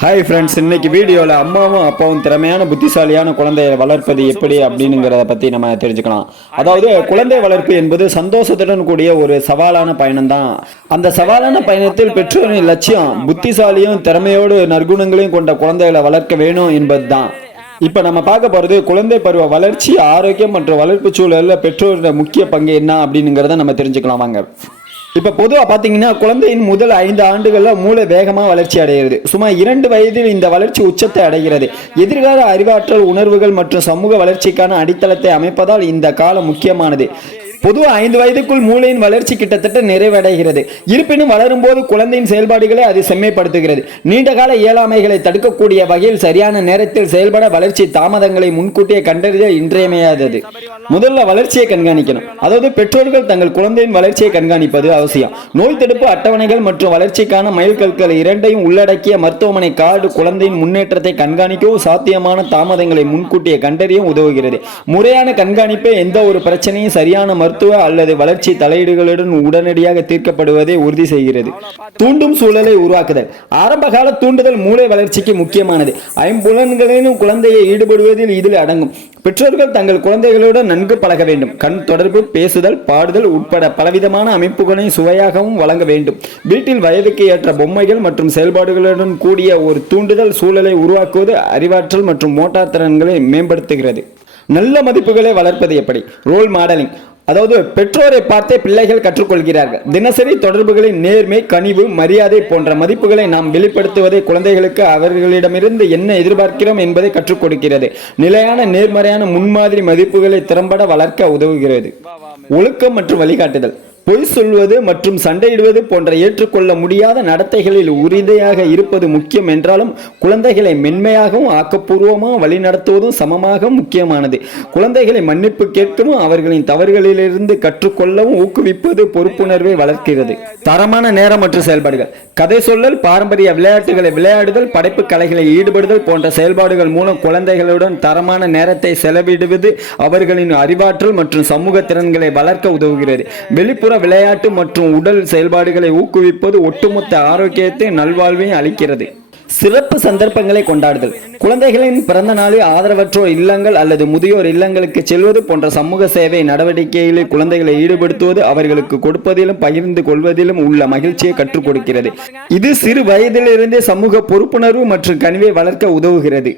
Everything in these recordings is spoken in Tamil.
ஹாய் ஃப்ரெண்ட்ஸ், இன்னைக்கு வீடியோவில் அம்மாவும் அப்பாவும் திறமையான புத்திசாலியான குழந்தையை வளர்ப்பது எப்படி அப்படிங்கிறத பற்றி நம்ம தெரிஞ்சுக்கலாம். அதாவது குழந்தை வளர்ப்பு என்பது சந்தோஷத்துடன் கூடிய ஒரு சவாலான பயணம் தான். அந்த சவாலான பயணத்தில் பெற்றோரின் லட்சியம் புத்திசாலியும் திறமையோடு நற்குணங்களையும் கொண்ட குழந்தைகளை வளர்க்க வேணும் என்பது தான். இப்போ நம்ம பார்க்க போகிறது குழந்தை பருவ வளர்ச்சி, ஆரோக்கியம் மற்றும் வளர்ப்பு சூழலில் பெற்றோரோட முக்கிய பங்கு என்ன அப்படிங்கிறத நம்ம தெரிஞ்சுக்கலாம் வாங்க. இப்போ பொதுவாக பார்த்தீங்கன்னா குழந்தையின் முதல் 5 ஆண்டுகளில் மூளை வேகமாக வளர்ச்சி அடைகிறது. சுமார் 2 வயதில் இந்த வளர்ச்சி உச்சத்தை அடைகிறது. எதிர்கால அறிவாற்றல், உணர்வுகள் மற்றும் சமூக வளர்ச்சிக்கான அடித்தளத்தை அமைப்பதால் இந்த காலம் முக்கியமானது. பொதுவாக 5 வயதுக்குள் மூளையின் வளர்ச்சி கிட்டத்தட்ட நிறைவடைகிறது. இருப்பினும் வளரும் போது குழந்தையின் செயல்பாடுகளை அது செம்மைப்படுத்துகிறது. நீண்டகால இயலாமைகளை தடுக்கக்கூடிய வகையில் சரியான நேரத்தில் செயல்பட வளர்ச்சி தாமதங்களை முன்கூட்டியே கண்டறிய இன்றியமையாதது. முதல்ல வளர்ச்சியை கண்காணிக்கணும். அதாவது பெற்றோர்கள் தங்கள் குழந்தையின் வளர்ச்சியை கண்காணிப்பது அவசியம். நோய் தடுப்பு அட்டவணைகள் மற்றும் வளர்ச்சிக்கான மைல்கற்கள் இரண்டையும் உள்ளடக்கிய மருத்துவமனை கார்டு குழந்தையின் முன்னேற்றத்தை கண்காணிக்கவும் சாத்தியமான தாமதங்களை முன்கூட்டியே கண்டறியவும் உதவுகிறது. முறையான கண்காணிப்பே எந்த ஒரு பிரச்சனையும் சரியான மருத்துவ அல்லது வளர்ச்சி தலையீடுகளுடன் உடனடியாக தீர்க்கப்படுவதை உறுதி செய்கிறது. தூண்டும் சூழலை உருவாக்குதல். ஆரம்பகால தூண்டுதல் மூளை வளர்ச்சிக்கு முக்கியமானது. ஐம்புலன்களிலும் குழந்தையை ஈடுபடுவதில் இதில் அடங்கும். பெற்றோர்கள் தங்கள் குழந்தைகளுடன் நன்கு பழக வேண்டும். கண் தொடர்பு, பேசுதல், பாடுதல் உட்பட பலவிதமான அமைப்புகளை சுவையாகவும் வழங்க வேண்டும். வீட்டில் வயதுக்கு ஏற்ற பொம்மைகள் மற்றும் செயல்பாடுகளுடன் கூடிய ஒரு தூண்டுதல் சூழலை உருவாக்குவது அறிவாற்றல் மற்றும் மோட்டார் திறன்களை மேம்படுத்துகிறது. நல்ல மதிப்புகளை வளர்ப்பது எப்படி? Role modelling. அதாவது பெற்றோரை பார்த்தே பிள்ளைகள் கற்றுக்கொள்கிறார்கள். தினசரி தொடர்புகளின் நேர்மை, கனிவு, மரியாதை போன்ற மதிப்புகளை நாம் வெளிப்படுத்துவதை குழந்தைகளுக்கு அவர்களிடமிருந்து என்ன எதிர்பார்க்கிறோம் என்பதை கற்றுக் கொடுக்கிறது. நிலையான நேர்மறையான முன்மாதிரி மதிப்புகளை திறம்பட வளர்க்க உதவுகிறது. ஒழுக்கம் மற்றும் வழிகாட்டுதல். பொய் சொல்வது மற்றும் சண்டையிடுவது போன்ற ஏற்றுக்கொள்ள முடியாத நடத்தைகளில் உறுதியாக இருப்பது முக்கியம் என்றாலும் குழந்தைகளை மென்மையாகவும் ஆக்கப்பூர்வமாக வழிநடத்துவதும் சமமாக முக்கியமானது. குழந்தைகளை மன்னிப்பு கேட்கவும் அவர்களின் தவறுகளிலிருந்து கற்றுக்கொள்ளவும் ஊக்குவிப்பது பொறுப்புணர்வை வளர்க்கிறது. தரமான நேரம் மற்றும் செயல்பாடுகள். கதை சொல்லல், பாரம்பரிய விளையாட்டுகளை விளையாடுதல், படைப்பு கலைகளில் ஈடுபடுதல் போன்ற செயல்பாடுகள் மூலம் குழந்தைகளுடன் தரமான நேரத்தை செலவிடுவது அவர்களின் அறிவாற்றல் மற்றும் சமூக திறன்களை வளர்க்க உதவுகிறது. வெளிப்புற விளையாட்டு மற்றும் உடல் செயல்பாடுகளை ஊக்குவிப்பது ஒட்டுமொத்த ஆரோக்கியத்தை நல்வாழ்வையும் அளிக்கிறது. சிறப்பு சந்தர்ப்பங்களை கொண்டாடுதல். குழந்தைகளின் பிறந்த நாளில் ஆதரவற்றோர் இல்லங்கள் அல்லது முதியோர் இல்லங்களுக்கு செல்வது போன்ற சமூக சேவை நடவடிக்கைகளில் குழந்தைகளை ஈடுபடுத்துவது அவர்களுக்கு கொடுப்பதிலும் பகிர்ந்து கொள்வதிலும் உள்ள மகிழ்ச்சியை கற்றுக் கொடுக்கிறது. இது சிறு வயதிலிருந்தே சமூக பொறுப்புணர்வு மற்றும் கனிவை வளர்க்க உதவுகிறது.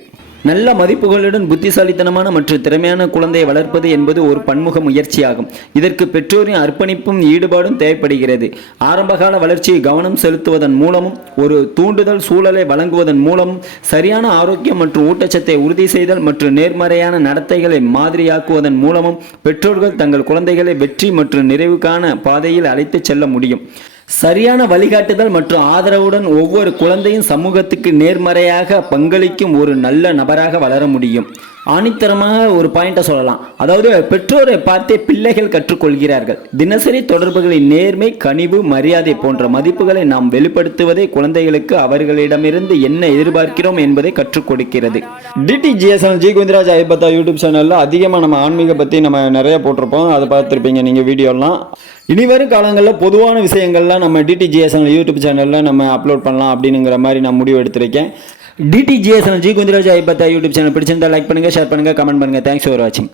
நல்ல மதிப்புகளுடன் புத்திசாலித்தனமான மற்றும் திறமையான குழந்தையை வளர்ப்பது என்பது ஒரு பன்முக முயற்சியாகும். இதற்கு பெற்றோரின் அர்ப்பணிப்பும் ஈடுபாடும் தேவைப்படுகிறது. ஆரம்பகால வளர்ச்சியை கவனம் செலுத்துவதன் மூலமும் ஒரு தூண்டுதல் சூழலை வழங்குவதன் மூலமும் சரியான ஆரோக்கியம் மற்றும் ஊட்டச்சத்தை உறுதி செய்தல் மற்றும் நேர்மறையான நடத்தைகளை மாதிரியாக்குவதன் மூலமும் பெற்றோர்கள் தங்கள் குழந்தைகளை வெற்றி மற்றும் நிறைவுக்கான பாதையில் அழைத்து செல்ல முடியும். சரியான வழிகாட்டுதல் மற்றும் ஆதரவுடன் ஒவ்வொரு குழந்தையும் சமூகத்துக்கு நேர்மறையாக பங்களிக்கும் ஒரு நல்ல நபராக வளர முடியும். ஆணித்தரமாக ஒரு பாயிண்ட்டை சொல்லலாம். அதாவது பெற்றோரை பார்த்தே பிள்ளைகள் கற்றுக்கொள்கிறார்கள். தினசரி தொடர்புகளின் நேர்மை, கனிவு, மரியாதை போன்ற மதிப்புகளை நாம் வெளிப்படுத்துவதை குழந்தைகளுக்கு அவர்களிடமிருந்து என்ன எதிர்பார்க்கிறோம் என்பதை கற்றுக் கொடுக்கிறது. டிடிஜிஎஸ்எல் ஜி கோவிந்தராஜ் ஐயப்பத்தா யூடியூப் சேனலில் அதிகமாக நம்ம ஆன்மீக பற்றி நம்ம நிறைய போட்டிருப்போம். அதை பார்த்துருப்பீங்க நீங்கள் வீடியோலாம். இனிவரும் காலங்களில் பொதுவான விஷயங்கள்லாம் நம்ம டிடிஜிஎஸ்எல் யூடியூப் சேனலில் நம்ம அப்லோட் பண்ணலாம் அப்படிங்கிற மாதிரி நான் முடிவு எடுத்திருக்கேன். டிடிஜிஎஸ்எல் ஜி கோவிந்தராஜ் ஐயப்பத்தா யூடியூப் சேனல் பிடிச்சிருந்தா லைக் பண்ணுங்கள், ஷேர் பண்ணுங்கள், கமெண்ட் பண்ணுங்கள். தேங்க்ஸ் ஃபார் வாட்சிங்.